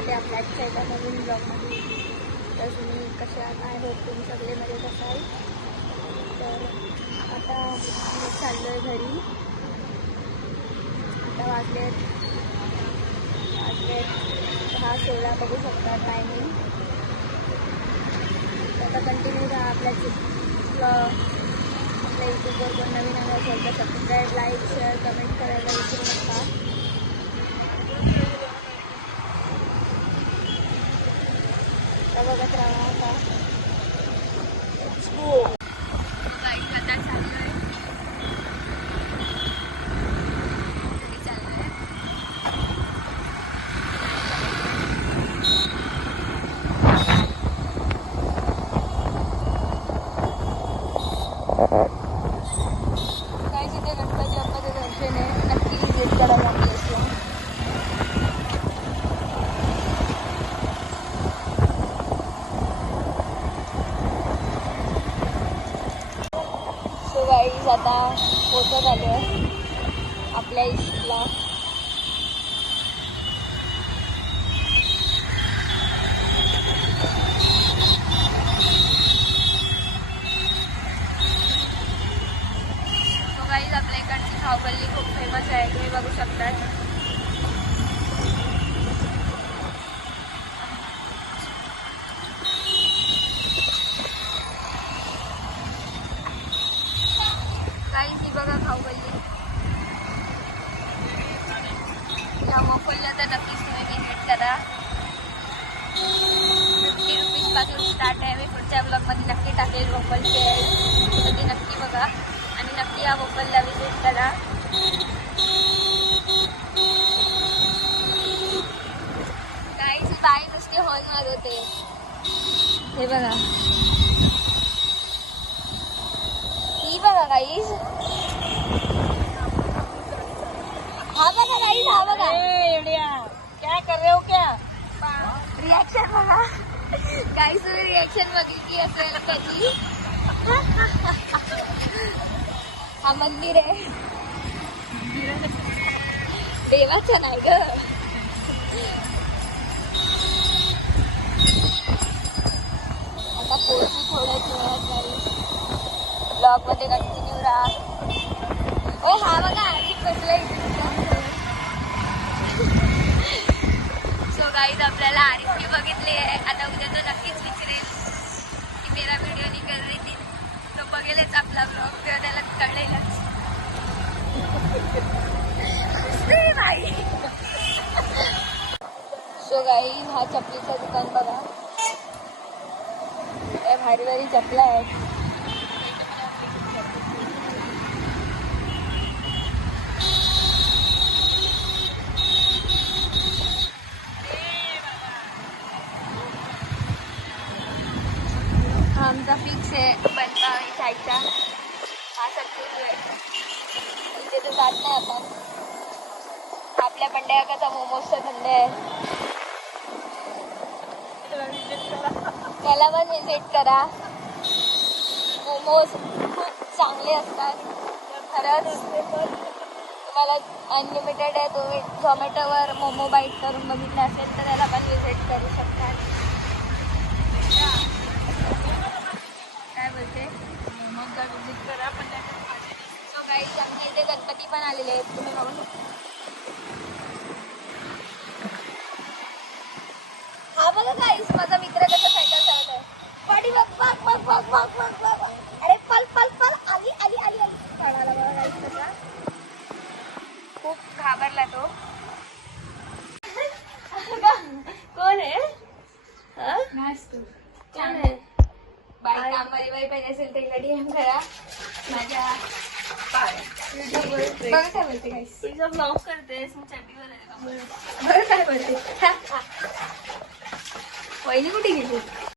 स्वागत आहे आपल्या आजच्या एका नवीन ब्लॉगमध्ये. तर तुम्ही कशा काय होत तुम्ही सगळे मजेत असाल. तर आता मी चाललो आहे घरी. आता वाजलेत 10:16 बघू शकता टायमिंग. आता कंटिन्यू राहा आपल्या आपल्या यूट्यूबवर कोण नवीन आलं असेल तर सबस्क्राईब, लाईक, शेअर, कमेंट करायला विसरू नका. बघत राहा आता. काय जिथे गणपती बाप्पाचं दर्शन आहे नक्की विजिट करायला लागले. सो गाईज आता पोचत आलो आपल्या इथला. सो गाईज आपल्या इकडची खाऊगल्ली खूप फेमस आहे, तुम्ही बघू शकतात. ही बघा खाऊगल्ली. या मोफलला तर नक्कीच तुम्ही विजिट करा. 50 रुपीज पासून स्टार्ट आहे. मी पुढच्या ब्लॉगमध्ये नक्की टाकेल मोफलचे आहे तर ती नक्की बघा आणि नक्की या मोफलला विजिट करा. काही बाई नुसते हॉर्न मारवते. हे बघा, ही बघा गाईज. हा बघा गाईज, हा बघा. क्या कर रहे हो क्या? रिएक्शन बघा गाईज. तुम्ही रिएक्शन बघितली असेल कधी. हा मंदिर आहे देवाचं नाही ग. आता पोहोचू थोड्याच वेळात गाईज. ब्लॉग मध्ये कंटिन्यू राहा. ओ हा बघा आर्थिक बसलाय. सो गाईज आपल्याला आरिफी बघितली आहे. आता उद्या तो नक्कीच विचारेल की मेरा व्हिडिओ नाही कर रही थी. तो बघेलच आपला ब्लॉग तेव्हा त्याला कळेलच. सो गाईज हा चपलीचं दुकान बघा. काय भारी भारी चपला आहेत. आमचा फिक्स आहे बनपावी साईडचा. हा सगळं इथे तर जात नाही आपण. आपल्या पंड्याकाचा मोमोजचा धंदा आहे, त्याला पण विजिट करा. मोमोज खूप चांगले असतात खरंच. तुम्हाला अनलिमिटेड आहे. तुम्ही झोमॅटोवर मोमो बाईट करून बघितले असेल तर त्याला पण विजिट करू शकता. काय बोलते मोमोजला विजिट करा पण. सो गाईज आमच्या इथे गणपती पण आलेले आहेत, तुम्ही बघू शकता. हा बघा गाईज माझा मित्र कसा सायकल चालवतोय. पाडी बघ बघ बघ बघ बघ बघ बघ. अरे पल पल पल आली आली आली आली. पळाला बघा गाईज कसा. खूप घाबरला तो. कोण आहे? कोण आहे? बाई कामवाली बाई पाहिजे असेल तर DM करा माझ्या युट्यूबवर. बघा काय बोलते गाईस. तुझं ब्लॉग करतेस मी चॅटिंगवर आहे. बघा काय बोलते. वहिनी कुठे गेली?